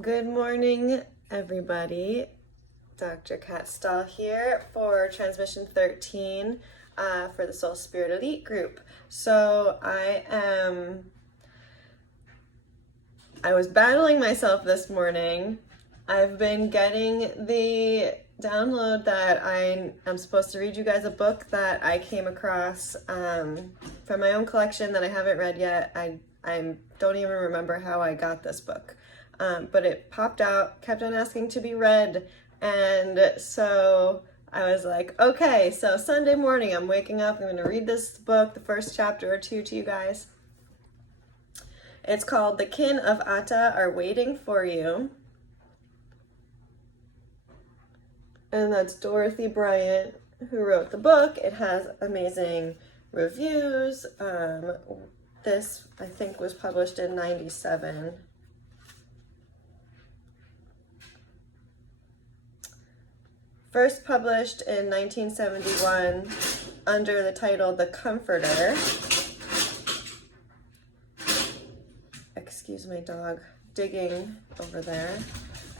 Good morning, everybody. Dr. Kat Stahl here for Transmission 13 for the Soul Spirit Elite group. So I was battling myself this morning. I've been getting the download that I'm supposed to read you guys a book that I came across from my own collection that I haven't read yet. I don't even remember how I got this book. But it popped out, kept on asking to be read, and so I was like, okay, so Sunday morning I'm waking up, I'm going to read this book, the first chapter or two to you guys. It's called The Kin of Atta Are Waiting for You, and that's Dorothy Bryant who wrote the book. It has amazing reviews. This, I think, was published in '97. First published in 1971 under the title The Comforter. Excuse my dog digging over there.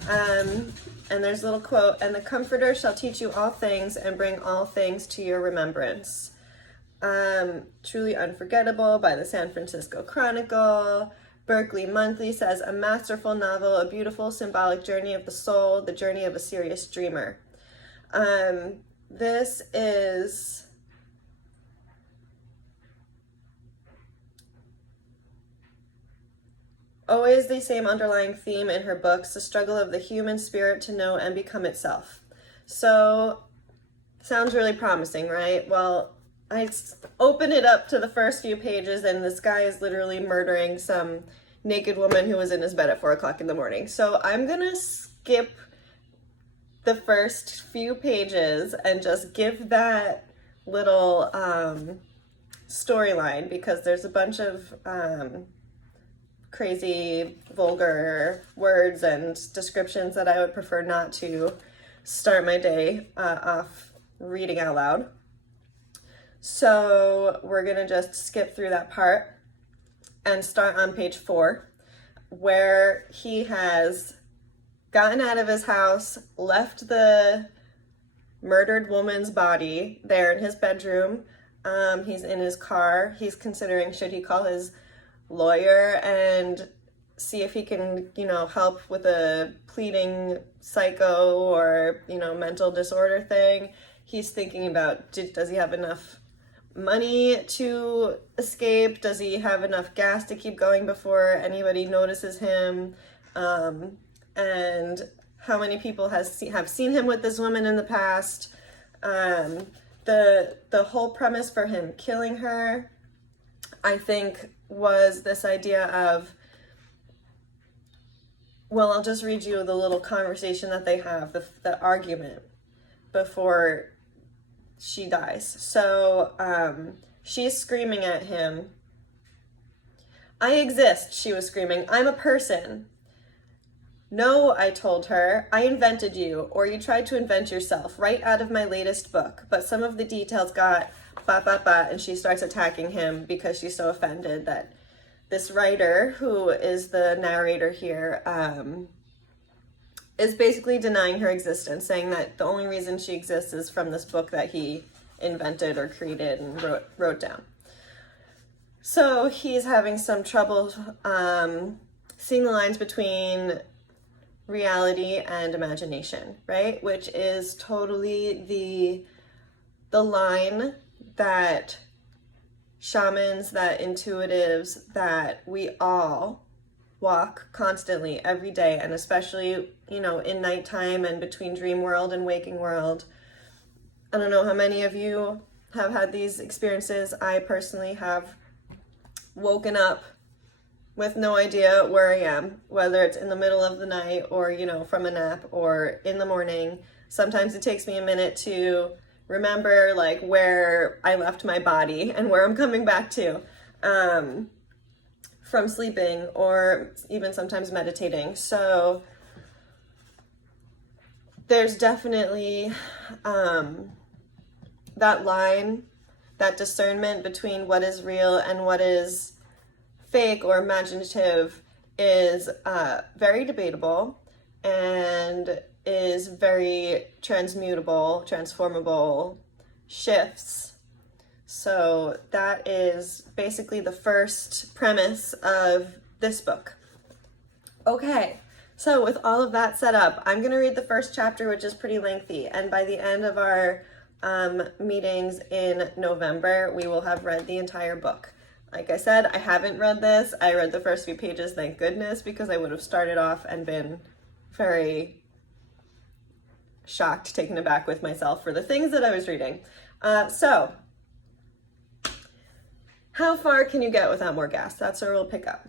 And there's a little quote, "And the Comforter shall teach you all things and bring all things to your remembrance." Truly Unforgettable by the San Francisco Chronicle. Berkeley Monthly says, "A masterful novel, a beautiful symbolic journey of the soul, the journey of a serious dreamer." This is always the same underlying theme in her books, the struggle of the human spirit to know and become itself. So, sounds really promising, right? Well, I open it up to the first few pages and this guy is literally murdering some naked woman who was in his bed at 4 o'clock in the morning. So I'm gonna skip the first few pages and just give that little storyline, because there's a bunch of crazy vulgar words and descriptions that I would prefer not to start my day off reading out loud. So we're gonna just skip through that part and start on page 4, where he has gotten out of his house, left the murdered woman's body there in his bedroom. He's in his car. He's considering, should he call his lawyer and see if he can, help with a pleading psycho or, mental disorder thing. He's thinking about, does he have enough money to escape? Does he have enough gas to keep going before anybody notices him? And how many people have seen him with this woman in the past. The whole premise for him killing her, I think, was this idea of, well, I'll just read you the little conversation that they have, the argument before she dies. So she's screaming at him. "I exist," she was screaming. "I'm a person." "No," I told her, "I invented you, or you tried to invent yourself, right out of my latest book. But some of the details got and she starts attacking him because she's so offended that this writer, who is the narrator here, is basically denying her existence, saying that the only reason she exists is from this book that he invented or created and wrote down. So he's having some trouble seeing the lines between reality and imagination, right? Which is totally the line that shamans, that intuitives, that we all walk constantly every day, and especially, in nighttime and between dream world and waking world. I don't know how many of you have had these experiences. I personally have woken up with no idea where I am, whether it's in the middle of the night or, from a nap or in the morning. Sometimes it takes me a minute to remember where I left my body and where I'm coming back to from sleeping, or even sometimes meditating. So there's definitely that line, that discernment between what is real and what is fake or imaginative is very debatable and is very transformable, shifts. So that is basically the first premise of this book. Okay, so with all of that set up, I'm going to read the first chapter, which is pretty lengthy, and by the end of our meetings in November, we will have read the entire book. Like I said, I haven't read this. I read the first few pages, thank goodness, because I would have started off and been very shocked, taken aback with myself for the things that I was reading. So, how far can you get without more gas? That's where we'll pick up.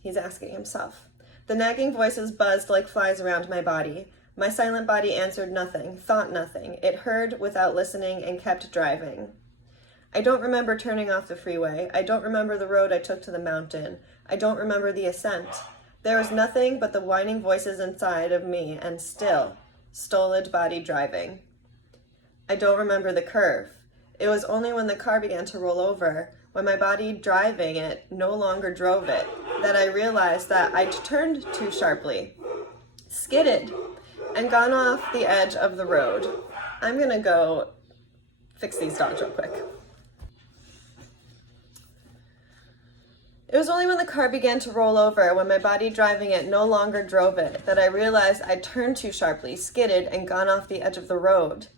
He's asking himself. The nagging voices buzzed like flies around my body. My silent body answered nothing, thought nothing. It heard without listening and kept driving. I don't remember turning off the freeway. I don't remember the road I took to the mountain. I don't remember the ascent. There was nothing but the whining voices inside of me and still, stolid body driving. I don't remember the curve. It was only when the car began to roll over, when my body driving it no longer drove it, that I realized that I'd turned too sharply, skidded, and gone off the edge of the road. I'm gonna go fix these dogs real quick. It was only when the car began to roll over, when my body driving it no longer drove it, that I realized I'd turned too sharply, skidded, and gone off the edge of the road.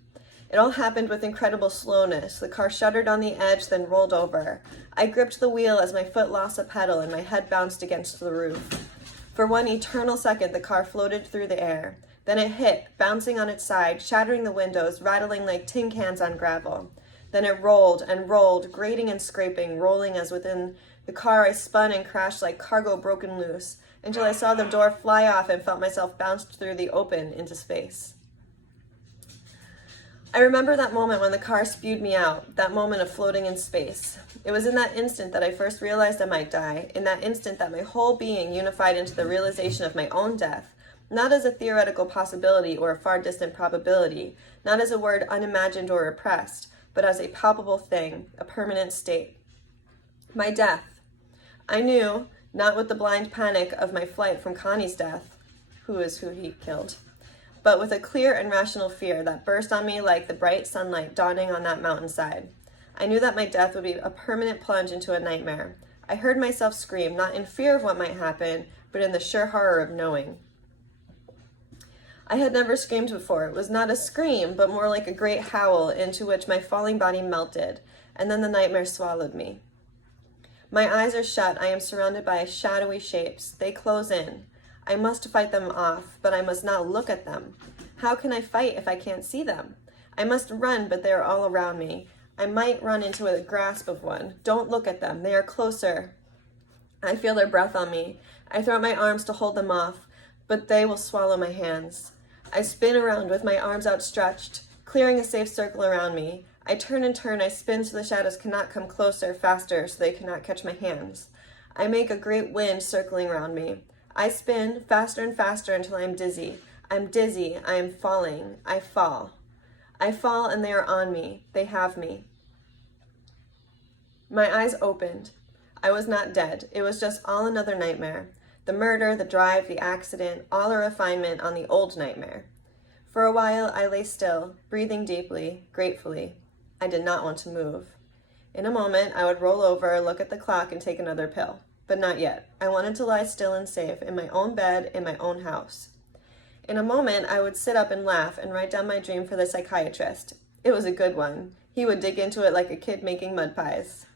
It all happened with incredible slowness. The car shuddered on the edge, then rolled over. I gripped the wheel as my foot lost a pedal and my head bounced against the roof. For one eternal second, the car floated through the air. Then it hit, bouncing on its side, shattering the windows, rattling like tin cans on gravel. Then it rolled and rolled, grating and scraping, rolling as within the car I spun and crashed like cargo broken loose, until I saw the door fly off and felt myself bounced through the open into space. I remember that moment when the car spewed me out, that moment of floating in space. It was in that instant that I first realized I might die, in that instant that my whole being unified into the realization of my own death, not as a theoretical possibility or a far distant probability, not as a word unimagined or repressed, but as a palpable thing, a permanent state. My death. I knew, not with the blind panic of my flight from Connie's death, who is who he killed, but with a clear and rational fear that burst on me like the bright sunlight dawning on that mountainside. I knew that my death would be a permanent plunge into a nightmare. I heard myself scream, not in fear of what might happen, but in the sure horror of knowing. I had never screamed before. It was not a scream, but more like a great howl into which my falling body melted, and then the nightmare swallowed me. My eyes are shut. I am surrounded by shadowy shapes. They close in. I must fight them off, but I must not look at them. How can I fight if I can't see them? I must run, but they are all around me. I might run into a grasp of one. Don't look at them. They are closer. I feel their breath on me. I throw out my arms to hold them off, but they will swallow my hands. I spin around with my arms outstretched, clearing a safe circle around me. I turn and turn. I spin so the shadows cannot come closer, faster, so they cannot catch my hands. I make a great wind circling around me. I spin faster and faster until I am dizzy. I'm dizzy. I am falling. I fall. I fall and they are on me. They have me. My eyes opened. I was not dead. It was just all another nightmare. The murder, the drive, the accident, all a refinement on the old nightmare. For a while, I lay still, breathing deeply, gratefully. I did not want to move. In a moment, I would roll over, look at the clock, and take another pill. But not yet. I wanted to lie still and safe in my own bed, in my own house. In a moment, I would sit up and laugh and write down my dream for the psychiatrist. It was a good one. He would dig into it like a kid making mud pies.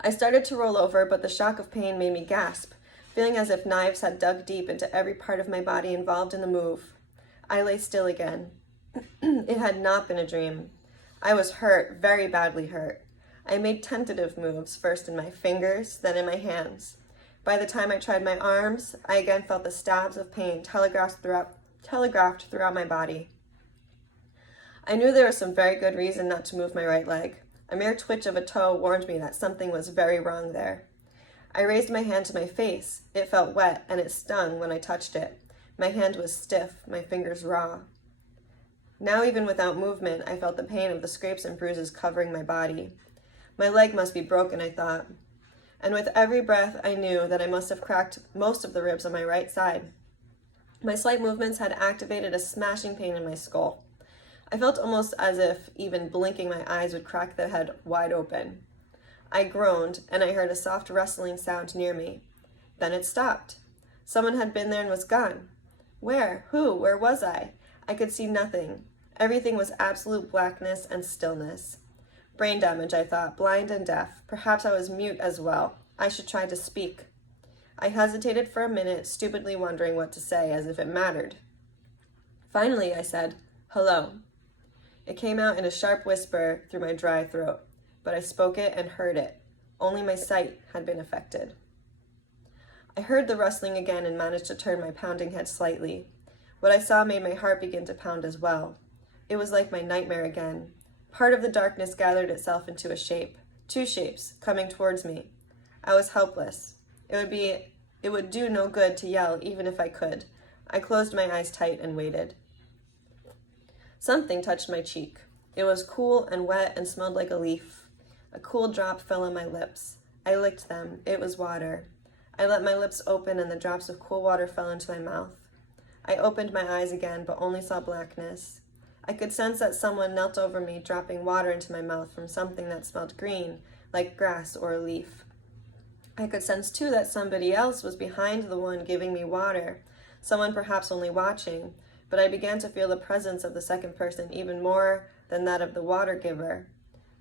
I started to roll over, but the shock of pain made me gasp, feeling as if knives had dug deep into every part of my body involved in the move. I lay still again. It had not been a dream. I was hurt, very badly hurt. I made tentative moves, first in my fingers, then in my hands. By the time I tried my arms, I again felt the stabs of pain telegraphed throughout my body. I knew there was some very good reason not to move my right leg. A mere twitch of a toe warned me that something was very wrong there. I raised my hand to my face. It felt wet, and it stung when I touched it. My hand was stiff, my fingers raw. Now, even without movement, I felt the pain of the scrapes and bruises covering my body. My leg must be broken, I thought. and with every breath I knew that I must have cracked most of the ribs on my right side. My slight movements had activated a smashing pain in my skull. I felt almost as if even blinking my eyes would crack the head wide open. I groaned, and I heard a soft rustling sound near me. Then it stopped. Someone had been there and was gone. Where? Who? Where was I? I could see nothing. Everything was absolute blackness and stillness. Brain damage, I thought, blind and deaf. Perhaps I was mute as well. I should try to speak. I hesitated for a minute, stupidly wondering what to say, as if it mattered. Finally, I said, "Hello." It came out in a sharp whisper through my dry throat, but I spoke it and heard it. Only my sight had been affected. I heard the rustling again and managed to turn my pounding head slightly. What I saw made my heart begin to pound as well. It was like my nightmare again. Part of the darkness gathered itself into a shape, 2 shapes, coming towards me. I was helpless. It would do no good to yell, even if I could. I closed my eyes tight and waited. Something touched my cheek. It was cool and wet and smelled like a leaf. A cool drop fell on my lips. I licked them. It was water. I let my lips open and the drops of cool water fell into my mouth. I opened my eyes again, but only saw blackness. I could sense that someone knelt over me, dropping water into my mouth from something that smelled green, like grass or a leaf. I could sense, too, that somebody else was behind the one giving me water, someone perhaps only watching, but I began to feel the presence of the second person even more than that of the water giver.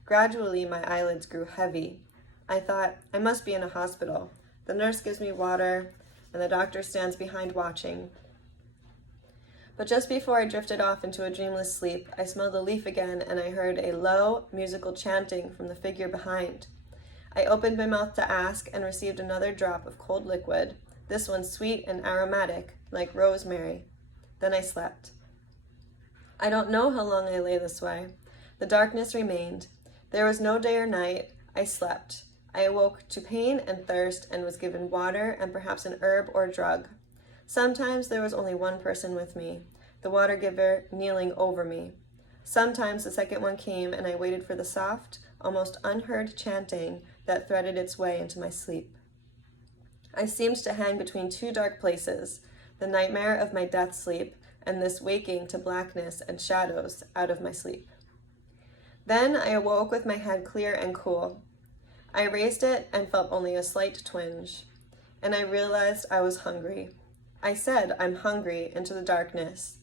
Gradually, my eyelids grew heavy. I thought, I must be in a hospital. The nurse gives me water, and the doctor stands behind watching. But just before I drifted off into a dreamless sleep, I smelled the leaf again, and I heard a low, musical chanting from the figure behind. I opened my mouth to ask and received another drop of cold liquid, this one sweet and aromatic, like rosemary. Then I slept. I don't know how long I lay this way. The darkness remained. There was no day or night. I slept. I awoke to pain and thirst and was given water and perhaps an herb or drug. Sometimes there was only one person with me, the water giver kneeling over me. Sometimes the second one came and I waited for the soft, almost unheard chanting that threaded its way into my sleep. I seemed to hang between 2 dark places, the nightmare of my death sleep and this waking to blackness and shadows out of my sleep. Then I awoke with my head clear and cool. I raised it and felt only a slight twinge, and I realized I was hungry. I said, "I'm hungry," into the darkness.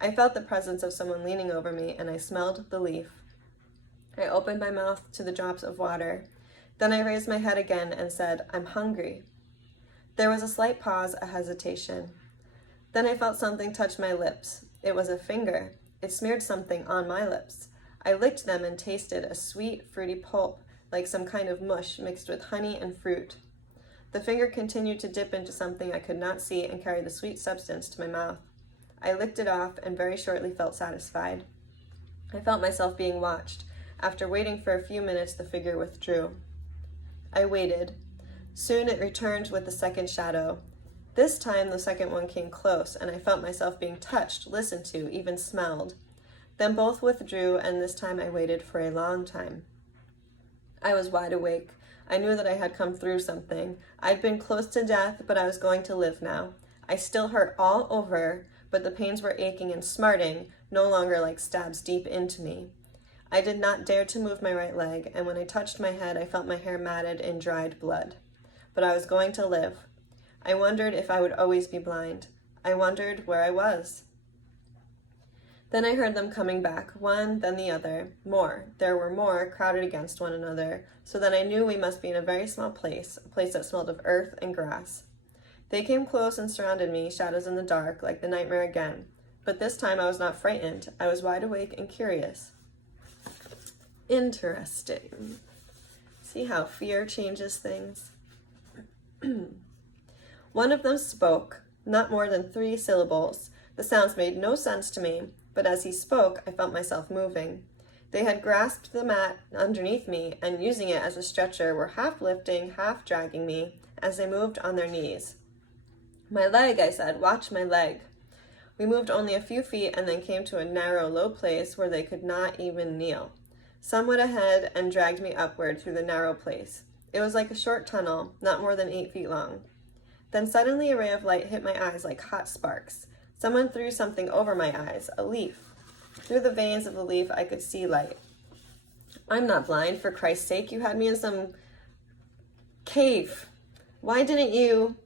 I felt the presence of someone leaning over me, and I smelled the leaf. I opened my mouth to the drops of water. Then I raised my head again and said, "I'm hungry." There was a slight pause, a hesitation. Then I felt something touch my lips. It was a finger. It smeared something on my lips. I licked them and tasted a sweet, fruity pulp, like some kind of mush mixed with honey and fruit. The finger continued to dip into something I could not see and carry the sweet substance to my mouth. I licked it off and very shortly felt satisfied. I felt myself being watched. After waiting for a few minutes, the figure withdrew. I waited. Soon it returned with the second shadow. This time the second one came close, and I felt myself being touched, listened to, even smelled. Then both withdrew, and this time I waited for a long time. I was wide awake. I knew that I had come through something. I'd been close to death, but I was going to live now. I still hurt all over, but the pains were aching and smarting, no longer like stabs deep into me. I did not dare to move my right leg, and when I touched my head, I felt my hair matted in dried blood. But I was going to live. I wondered if I would always be blind. I wondered where I was. Then I heard them coming back, one, then the other. More. There were more, crowded against one another, so that I knew we must be in a very small place, a place that smelled of earth and grass. They came close and surrounded me, shadows in the dark, like the nightmare again. But this time I was not frightened. I was wide awake and curious. Interesting. See how fear changes things? One of them spoke, not more than 3 syllables. The sounds made no sense to me, but as he spoke, I felt myself moving. They had grasped the mat underneath me and, using it as a stretcher, were half lifting, half dragging me as they moved on their knees. "My leg," I said. "Watch my leg." We moved only a few feet and then came to a narrow, low place where they could not even kneel. Some went ahead and dragged me upward through the narrow place. It was like a short tunnel, not more than 8 feet long. Then suddenly a ray of light hit my eyes like hot sparks. Someone threw something over my eyes, a leaf. Through the veins of the leaf, I could see light. I'm not blind, for Christ's sake. You had me in some cave. Why didn't you?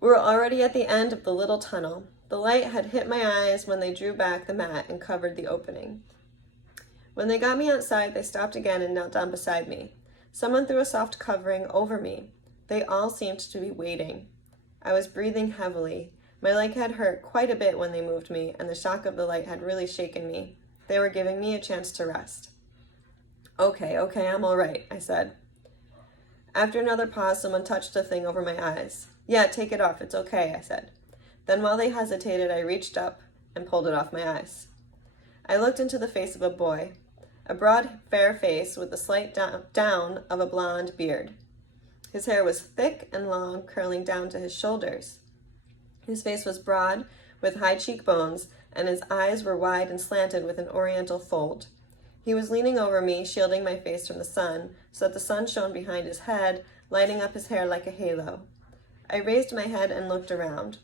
We were already at the end of the little tunnel. The light had hit my eyes when they drew back the mat and covered the opening. When they got me outside, they stopped again and knelt down beside me. Someone threw a soft covering over me. They all seemed to be waiting. I was breathing heavily. My leg had hurt quite a bit when they moved me, and the shock of the light had really shaken me. They were giving me a chance to rest. Okay, I'm all right, I said. After another pause, someone touched a thing over my eyes. Yeah, take it off, it's okay, I said. Then while they hesitated, I reached up and pulled it off my eyes. I looked into the face of a boy, a broad, fair face with a slight down of a blonde beard. His hair was thick and long, curling down to his shoulders. His face was broad, with high cheekbones, and his eyes were wide and slanted with an oriental fold. He was leaning over me, shielding my face from the sun, so that the sun shone behind his head, lighting up his hair like a halo. I raised my head and looked around.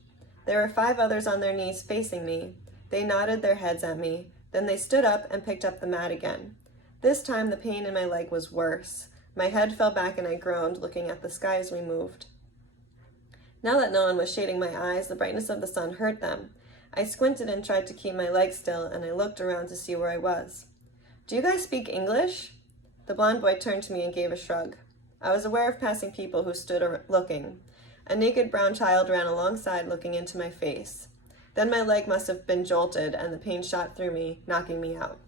There were 5 others on their knees facing me. They nodded their heads at me. Then they stood up and picked up the mat again. This time the pain in my leg was worse. My head fell back and I groaned, looking at the sky as we moved. Now that no one was shading my eyes, the brightness of the sun hurt them. I squinted and tried to keep my legs still, and I looked around to see where I was. Do you guys speak English? The blond boy turned to me and gave a shrug. I was aware of passing people who stood looking. A naked brown child ran alongside, looking into my face. Then my leg must have been jolted, and the pain shot through me, knocking me out.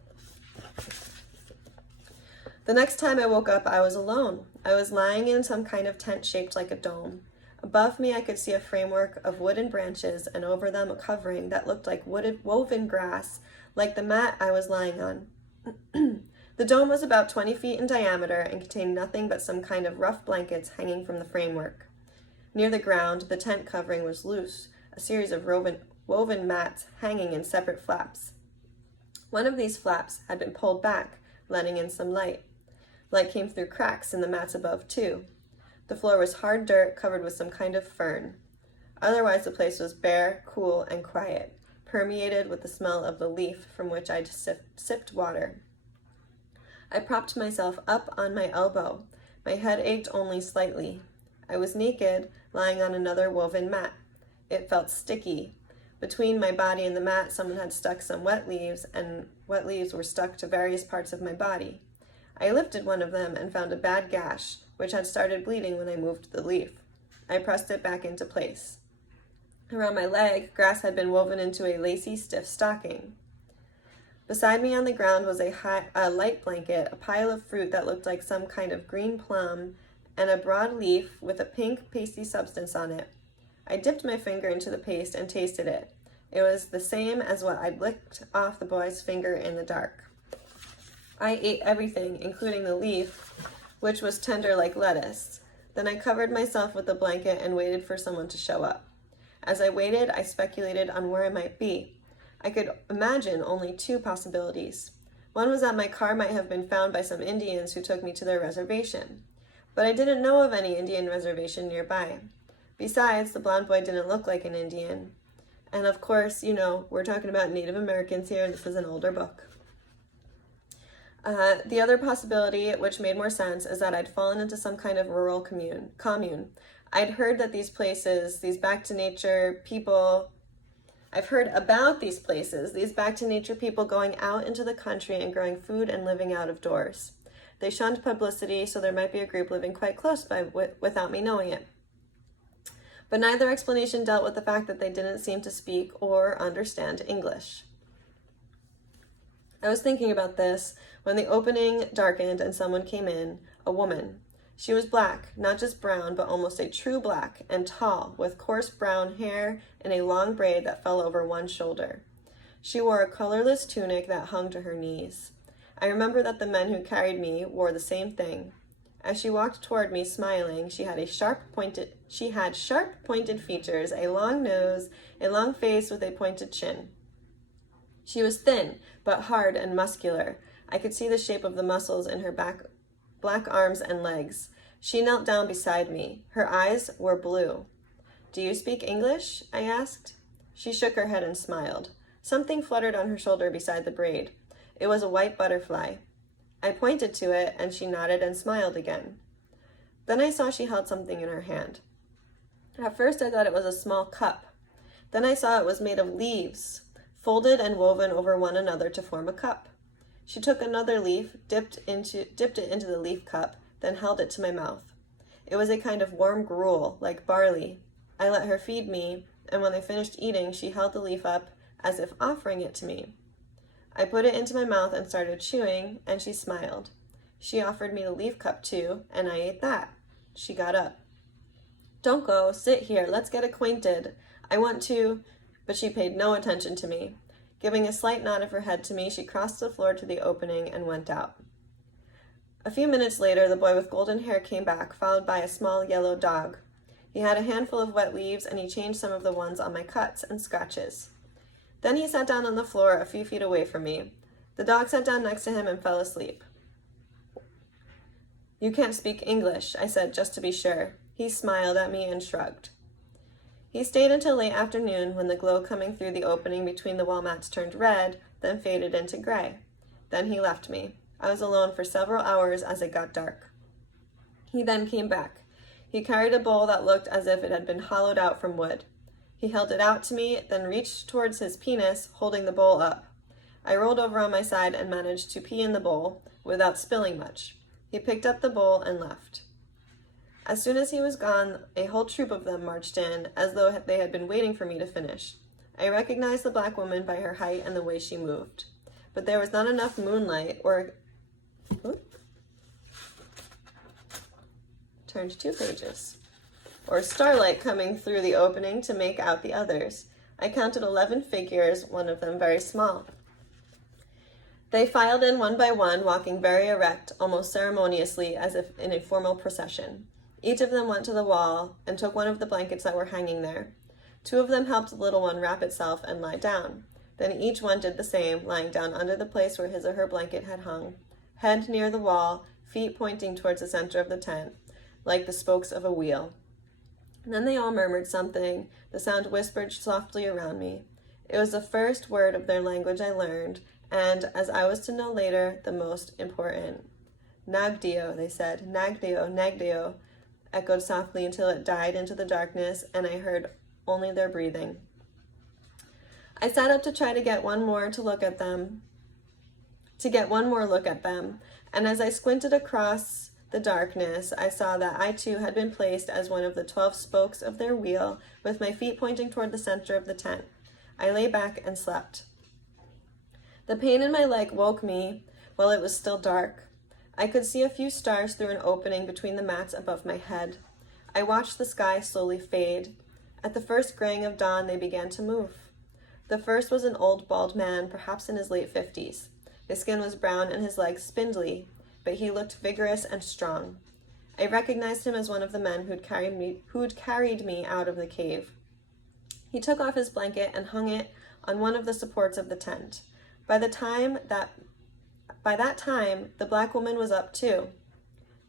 The next time I woke up, I was alone. I was lying in some kind of tent shaped like a dome. Above me, I could see a framework of wooden branches, and over them a covering that looked like woven grass, like the mat I was lying on. The dome was about 20 feet in diameter and contained nothing but some kind of rough blankets hanging from the framework. Near the ground, the tent covering was loose, a series of woven mats hanging in separate flaps. One of these flaps had been pulled back, letting in some light. Light came through cracks in the mats above, too. The floor was hard dirt covered with some kind of fern. Otherwise, the place was bare, cool, and quiet, permeated with the smell of the leaf from which I'd sipped water. I propped myself up on my elbow. My head ached only slightly. I was naked, lying on another woven mat. It felt sticky. Between my body and the mat, someone had stuck some wet leaves, and wet leaves were stuck to various parts of my body. I lifted one of them and found a bad gash, which had started bleeding when I moved the leaf. I pressed it back into place. Around my leg, grass had been woven into a lacy, stiff stocking. Beside me on the ground was a light blanket, a pile of fruit that looked like some kind of green plum, and a broad leaf with a pink, pasty substance on it. I dipped my finger into the paste and tasted it. It was the same as what I'd licked off the boy's finger in the dark. I ate everything, including the leaf, which was tender like lettuce. Then I covered myself with the blanket and waited for someone to show up. As I waited, I speculated on where I might be. I could imagine only 2 possibilities. One was that my car might have been found by some Indians who took me to their reservation. But I didn't know of any Indian reservation nearby. Besides, the blonde boy didn't look like an Indian. And of course, we're talking about Native Americans here, and this is an older book. The other possibility, which made more sense, is that I'd fallen into some kind of rural commune. I'd heard that these places, these back-to-nature people, I've heard about these places, these back-to-nature people going out into the country and growing food and living out of doors. They shunned publicity, so there might be a group living quite close by without me knowing it. But neither explanation dealt with the fact that they didn't seem to speak or understand English. I was thinking about this when the opening darkened and someone came in, a woman. She was black, not just brown, but almost a true black, and tall, with coarse brown hair and a long braid that fell over one shoulder. She wore a colorless tunic that hung to her knees. I remember that the men who carried me wore the same thing. As she walked toward me, smiling, she had sharp pointed features, a long nose, a long face with a pointed chin. She was thin, but hard and muscular. I could see the shape of the muscles in her black arms and legs. She knelt down beside me. Her eyes were blue. "Do you speak English?" I asked. She shook her head and smiled. Something fluttered on her shoulder beside the braid. It was a white butterfly. I pointed to it, and she nodded and smiled again. Then I saw she held something in her hand. At first I thought it was a small cup. Then I saw it was made of leaves, folded and woven over one another to form a cup. She took another leaf, dipped it into the leaf cup, then held it to my mouth. It was a kind of warm gruel, like barley. I let her feed me, and when I finished eating, she held the leaf up as if offering it to me. I put it into my mouth and started chewing, and she smiled. She offered me the leaf cup too, and I ate that. She got up. "Don't go, sit here, let's get acquainted. I want to," but she paid no attention to me. Giving a slight nod of her head to me, she crossed the floor to the opening and went out. A few minutes later, the boy with golden hair came back, followed by a small yellow dog. He had a handful of wet leaves, and he changed some of the ones on my cuts and scratches. Then he sat down on the floor a few feet away from me. The dog sat down next to him and fell asleep. "You can't speak English," I said, just to be sure. He smiled at me and shrugged. He stayed until late afternoon, when the glow coming through the opening between the wall mats turned red, then faded into gray. Then he left me. I was alone for several hours as it got dark. He then came back. He carried a bowl that looked as if it had been hollowed out from wood. He held it out to me, then reached towards his penis, holding the bowl up. I rolled over on my side and managed to pee in the bowl without spilling much. He picked up the bowl and left. As soon as he was gone, a whole troop of them marched in, as though they had been waiting for me to finish. I recognized the black woman by her height and the way she moved. But there was not enough moonlight turned 2 pages, or starlight coming through the opening to make out the others. I counted 11 figures, one of them very small. They filed in one by one, walking very erect, almost ceremoniously, as if in a formal procession. Each of them went to the wall and took one of the blankets that were hanging there. 2 of them helped the little one wrap itself and lie down. Then each one did the same, lying down under the place where his or her blanket had hung, head near the wall, feet pointing towards the center of the tent, like the spokes of a wheel. Then they all murmured something. The sound whispered softly around me. It was the first word of their language I learned, and, as I was to know later, the most important. "Nagdio," they said. "Nagdio, Nagdio," echoed softly until it died into the darkness, and I heard only their breathing. I sat up to try to get one more look at them, and as I squinted across the darkness, I saw that I too had been placed as one of the 12 spokes of their wheel, with my feet pointing toward the center of the tent. I lay back and slept. The pain in my leg woke me while it was still dark. I could see a few stars through an opening between the mats above my head. I watched the sky slowly fade. At the first graying of dawn, they began to move. The first was an old, bald man, perhaps in his late 50s. His skin was brown and his legs spindly, but he looked vigorous and strong. I recognized him as one of the men who'd carried me out of the cave. He took off his blanket and hung it on one of the supports of the tent. By that time, the black woman was up too.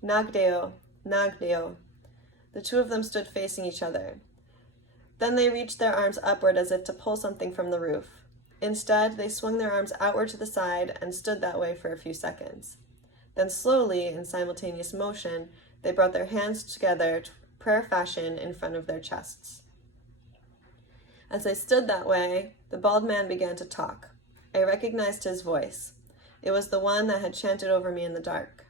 "Nagdeo, Nagdeo." The 2 of them stood facing each other. Then they reached their arms upward as if to pull something from the roof. Instead, they swung their arms outward to the side and stood that way for a few seconds. Then slowly, in simultaneous motion, they brought their hands together, prayer fashion, in front of their chests. As they stood that way, the bald man began to talk. I recognized his voice. It was the one that had chanted over me in the dark.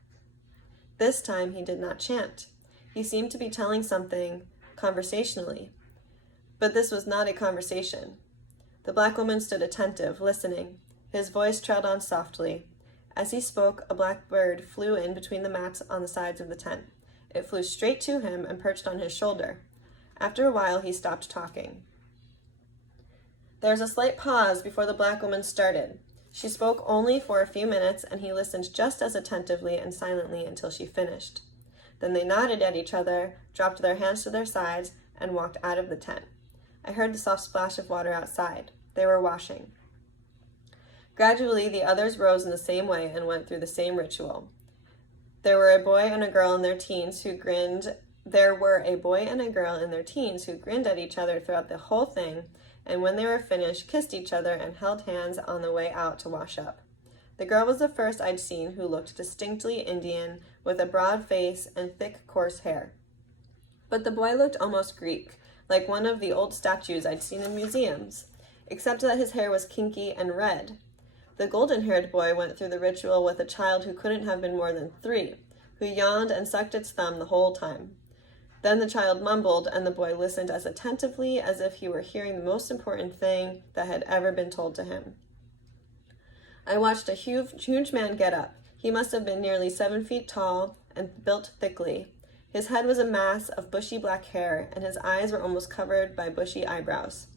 This time he did not chant. He seemed to be telling something conversationally. But this was not a conversation. The black woman stood attentive, listening. His voice trailed on softly. As he spoke, a black bird flew in between the mats on the sides of the tent. It flew straight to him and perched on his shoulder. After a while, he stopped talking. There was a slight pause before the black woman started. She spoke only for a few minutes, and he listened just as attentively and silently until she finished. Then they nodded at each other, dropped their hands to their sides, and walked out of the tent. I heard the soft splash of water outside. They were washing. Gradually, the others rose in the same way and went through the same ritual. There were a boy and a girl in their teens who grinned. There were a boy and a girl in their teens who grinned at each other throughout the whole thing, and when they were finished, kissed each other and held hands on the way out to wash up. The girl was the first I'd seen who looked distinctly Indian, with a broad face and thick, coarse hair. But the boy looked almost Greek, like one of the old statues I'd seen in museums, except that his hair was kinky and red. The golden-haired boy went through the ritual with a child who couldn't have been more than 3, who yawned and sucked its thumb the whole time. Then the child mumbled, and the boy listened as attentively as if he were hearing the most important thing that had ever been told to him. I watched a huge man get up. He must have been nearly 7 feet tall and built thickly. His head was a mass of bushy black hair, and his eyes were almost covered by bushy eyebrows.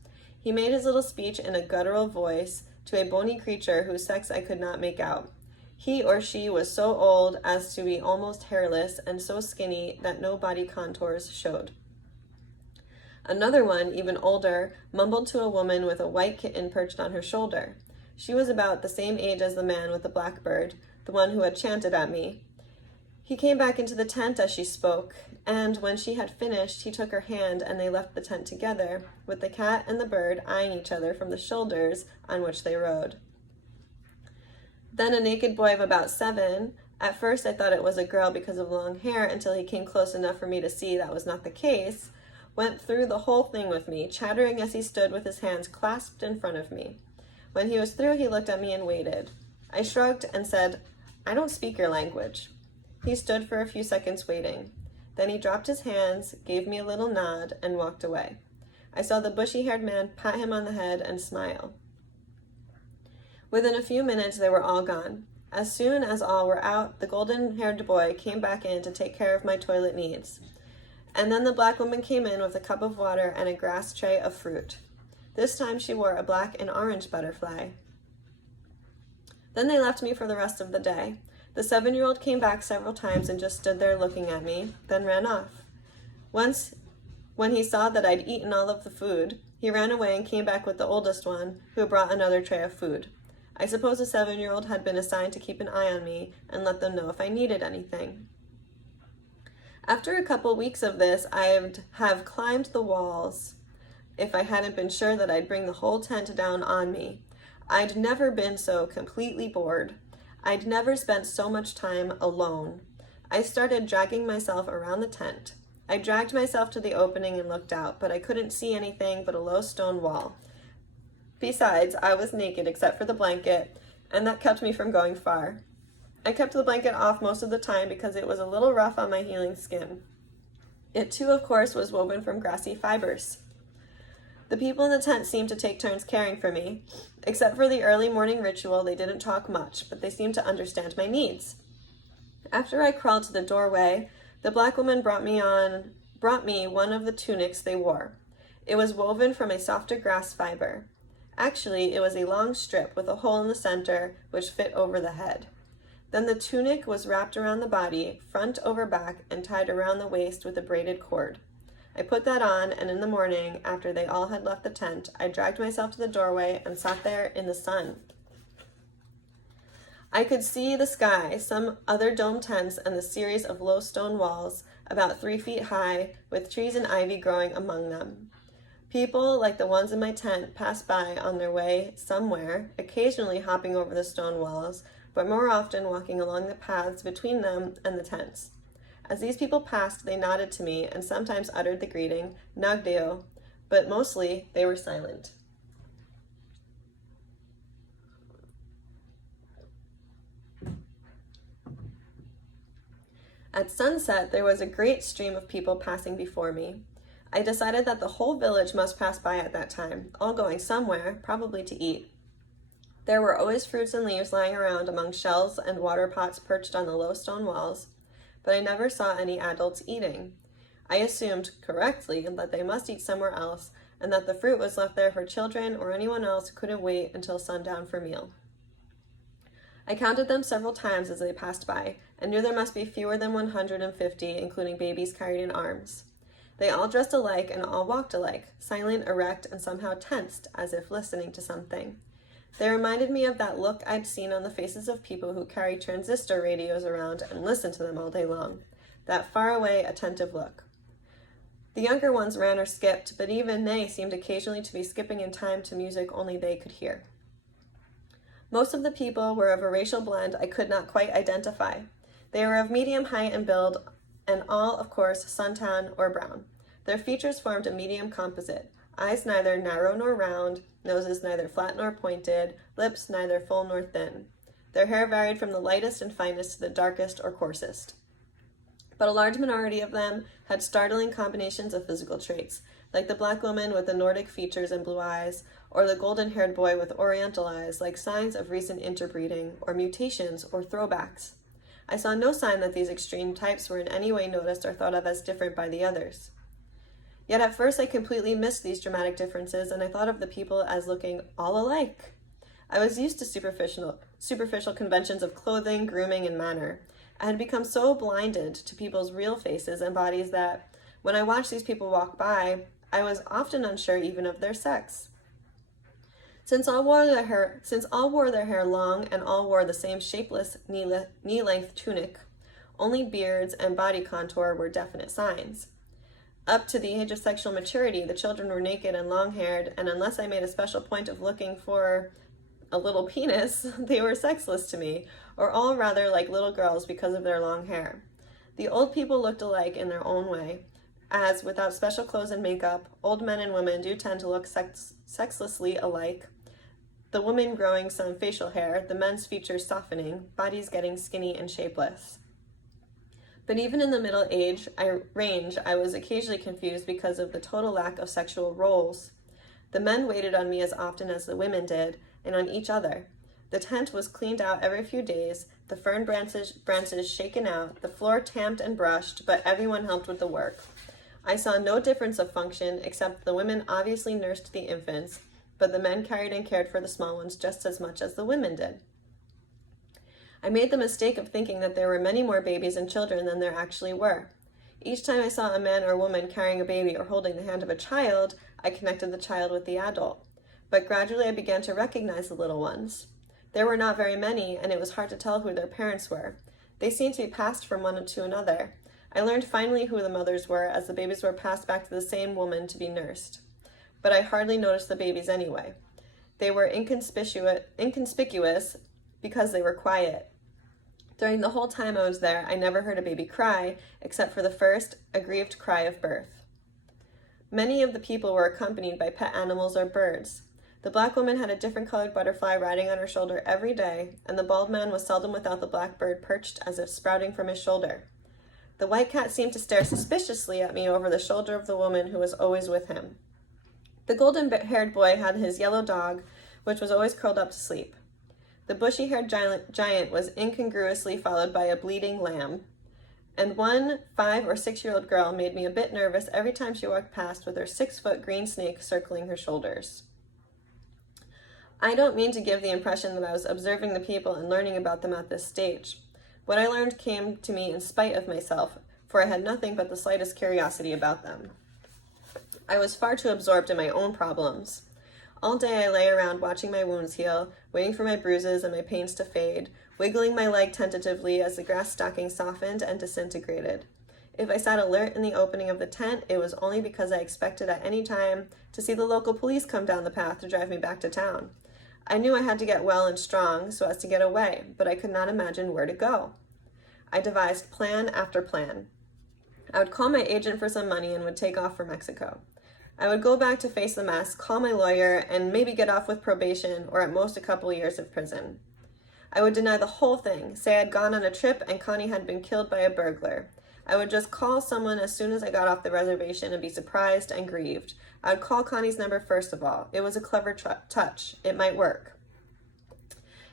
He made his little speech in a guttural voice to a bony creature whose sex I could not make out. He or she was so old as to be almost hairless and so skinny that no body contours showed. Another one, even older, mumbled to a woman with a white kitten perched on her shoulder. She was about the same age as the man with the black bird, the one who had chanted at me. He came back into the tent as she spoke, and when she had finished, he took her hand and they left the tent together, with the cat and the bird eyeing each other from the shoulders on which they rode. Then a naked boy of about 7, at first I thought it was a girl because of long hair until he came close enough for me to see that was not the case, went through the whole thing with me, chattering as he stood with his hands clasped in front of me. When he was through, he looked at me and waited. I shrugged and said, "I don't speak your language." He stood for a few seconds waiting. Then he dropped his hands, gave me a little nod, and walked away. I saw the bushy-haired man pat him on the head and smile. Within a few minutes, they were all gone. As soon as all were out, the golden-haired boy came back in to take care of my toilet needs. And then the black woman came in with a cup of water and a grass tray of fruit. This time she wore a black and orange butterfly. Then they left me for the rest of the day. The 7-year-old came back several times and just stood there looking at me, then ran off. Once, when he saw that I'd eaten all of the food, he ran away and came back with the oldest one, who brought another tray of food. I suppose the 7-year-old had been assigned to keep an eye on me and let them know if I needed anything. After a couple weeks of this, I'd have climbed the walls if I hadn't been sure that I'd bring the whole tent down on me. I'd never been so completely bored. I'd never spent so much time alone. I started dragging myself around the tent. I dragged myself to the opening and looked out, but I couldn't see anything but a low stone wall. Besides, I was naked except for the blanket, and that kept me from going far. I kept the blanket off most of the time because it was a little rough on my healing skin. It too, of course, was woven from grassy fibers. The people in the tent seemed to take turns caring for me. Except for the early morning ritual, they didn't talk much, but they seemed to understand my needs. After I crawled to the doorway, the black woman brought me one of the tunics they wore. It was woven from a softer grass fiber. Actually, it was a long strip with a hole in the center, which fit over the head. Then the tunic was wrapped around the body, front over back, and tied around the waist with a braided cord. I put that on, and in the morning, after they all had left the tent, I dragged myself to the doorway and sat there in the sun. I could see the sky, some other dome tents, and the series of low stone walls, about 3 feet high, with trees and ivy growing among them. People, like the ones in my tent, passed by on their way somewhere, occasionally hopping over the stone walls, but more often walking along the paths between them and the tents. As these people passed, they nodded to me and sometimes uttered the greeting, "Nagdeo," but mostly they were silent. At sunset, there was a great stream of people passing before me. I decided that the whole village must pass by at that time, all going somewhere, probably to eat. There were always fruits and leaves lying around among shells and water pots perched on the low stone walls, but I never saw any adults eating. I assumed, correctly, that they must eat somewhere else, and that the fruit was left there for children or anyone else who couldn't wait until sundown for meal. I counted them several times as they passed by, and knew there must be fewer than 150, including babies carried in arms. They all dressed alike and all walked alike, silent, erect, and somehow tensed, as if listening to something. They reminded me of that look I'd seen on the faces of people who carry transistor radios around and listen to them all day long. That faraway, attentive look. The younger ones ran or skipped, but even they seemed occasionally to be skipping in time to music only they could hear. Most of the people were of a racial blend I could not quite identify. They were of medium height and build, and all, of course, suntan or brown. Their features formed a medium composite. Eyes neither narrow nor round, noses neither flat nor pointed, lips neither full nor thin. Their hair varied from the lightest and finest to the darkest or coarsest. But a large minority of them had startling combinations of physical traits, like the black woman with the Nordic features and blue eyes, or the golden-haired boy with oriental eyes, like signs of recent interbreeding, or mutations, or throwbacks. I saw no sign that these extreme types were in any way noticed or thought of as different by the others. Yet at first I completely missed these dramatic differences, and I thought of the people as looking all alike. I was used to superficial conventions of clothing, grooming, and manner. I had become so blinded to people's real faces and bodies that, when I watched these people walk by, I was often unsure even of their sex. Since all wore their hair long and all wore the same shapeless knee-length tunic, only beards and body contour were definite signs. Up to the age of sexual maturity, the children were naked and long-haired, and unless I made a special point of looking for a little penis, they were sexless to me, or all rather like little girls because of their long hair. The old people looked alike in their own way, as, without special clothes and makeup, old men and women do tend to look sexlessly alike, the women growing some facial hair, the men's features softening, bodies getting skinny and shapeless. But even in the middle age range, I was occasionally confused because of the total lack of sexual roles. The men waited on me as often as the women did, and on each other. The tent was cleaned out every few days, the fern branches shaken out, the floor tamped and brushed, but everyone helped with the work. I saw no difference of function, except the women obviously nursed the infants, but the men carried and cared for the small ones just as much as the women did. I made the mistake of thinking that there were many more babies and children than there actually were. Each time I saw a man or woman carrying a baby or holding the hand of a child, I connected the child with the adult. But gradually I began to recognize the little ones. There were not very many, and it was hard to tell who their parents were. They seemed to be passed from one to another. I learned finally who the mothers were, as the babies were passed back to the same woman to be nursed. But I hardly noticed the babies anyway. They were inconspicuous because they were quiet. During the whole time I was there, I never heard a baby cry, except for the first, aggrieved cry of birth. Many of the people were accompanied by pet animals or birds. The black woman had a different colored butterfly riding on her shoulder every day, and the bald man was seldom without the black bird perched as if sprouting from his shoulder. The white cat seemed to stare suspiciously at me over the shoulder of the woman who was always with him. The golden-haired boy had his yellow dog, which was always curled up to sleep. The bushy-haired giant was incongruously followed by a bleating lamb, and one 5 or 6-year-old girl made me a bit nervous every time she walked past with her 6-foot green snake circling her shoulders. I don't mean to give the impression that I was observing the people and learning about them at this stage. What I learned came to me in spite of myself, for I had nothing but the slightest curiosity about them. I was far too absorbed in my own problems. All day I lay around watching my wounds heal, waiting for my bruises and my pains to fade, wiggling my leg tentatively as the grass stocking softened and disintegrated. If I sat alert in the opening of the tent, it was only because I expected at any time to see the local police come down the path to drive me back to town. I knew I had to get well and strong so as to get away, but I could not imagine where to go. I devised plan after plan. I would call my agent for some money and would take off for Mexico. I would go back to face the mess, call my lawyer, and maybe get off with probation or at most a couple years of prison. I would deny the whole thing, say I'd gone on a trip and Connie had been killed by a burglar. I would just call someone as soon as I got off the reservation and be surprised and grieved. I would call Connie's number first of all. It was a clever touch. It might work.